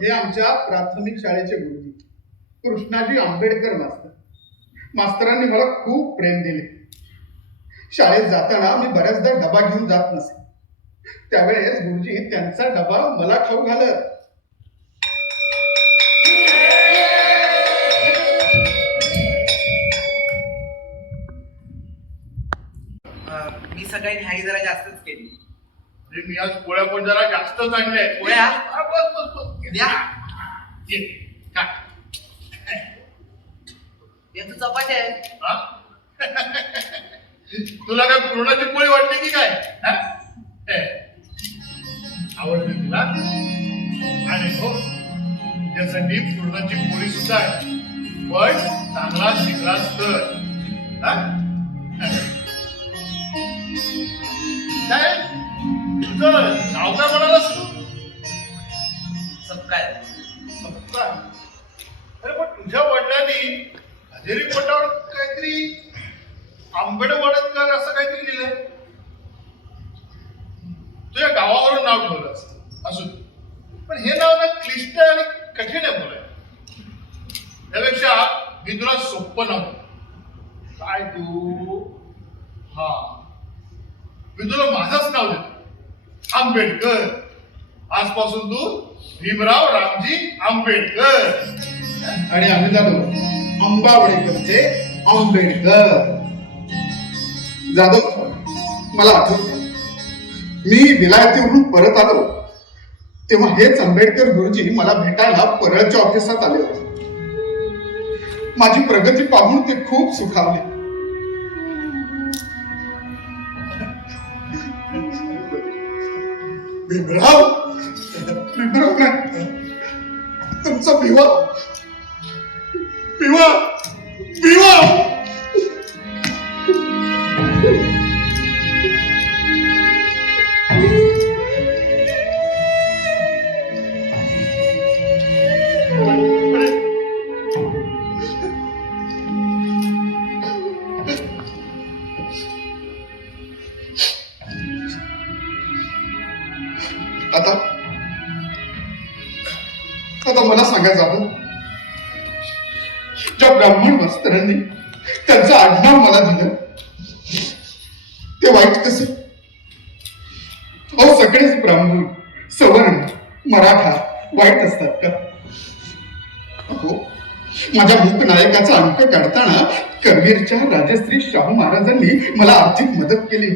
हे आमच्या प्राथमिक शाळेचे गुरुजी कृष्णाजी आंबेडकर मास्तरांनी मला खूप प्रेम दिले. शाळेत जाताना मी बऱ्याचदा डबा घेऊन जात नसे. त्यावेळेस गुरुजी त्यांचा डबा मला खाऊ घालत. मी सकाळी न्याय जरा जास्तच केली. मी आज पोळ्या पण जरा जास्तच आणल्या. पोळ्या द्या. तू चपाती आहे. तुला काय पूर्णाची पोळी वाटली की काय? आवडली तुला? आणि हो तुझ्यासाठी पूर्णाची पोळी सुद्धा आहे, पण चांगला शिकलास तर. काय तुझं नाव काय म्हणालास तू? सपकाळ. सपकाळ. अरे पण तुझ्या वडिलांनी हजेरी पोटावर काहीतरी आंबेडकर असं काहीतरी लिहिलंय. तुझ्या गावावरून नाव ठेवलं असतं असू, पण हे नाव ना क्लिष्ट आणि कठीण आहे बोलाय. त्यापेक्षा मी तुला सोपं नाव काय तू, हा मी तुला माझंच नाव देतो, आंबेडकर. आजपासून तू भीमराव रामजी आंबेडकर. आणि आम्ही झालो अंबावडेकरचे आंबेडकर. जाधव, मला आठवतं मी विलायतीवरून परत आलो तेव्हा हेच आंबेडकर गुरुजी मला भेटायला परळच्या ऑफिसात आले होते. माझी प्रगती पाहून ते खूप सुखावले. भीमराव नाही, तुमचा भिवा भिवा भिवा. आता मला सांगा जावं, ज्या ब्राह्मण मास्तरांनी त्यांचं आडनाव मला दिलं ते वाईट कसे? अहो सगळेच ब्राह्मण, सवर्ण, मराठा वाईट असतात का? हो, माझ्या मूकनायकाचा अंक काढताना करवीरच्या राजश्री शाहू महाराजांनी मला आर्थिक मदत केली.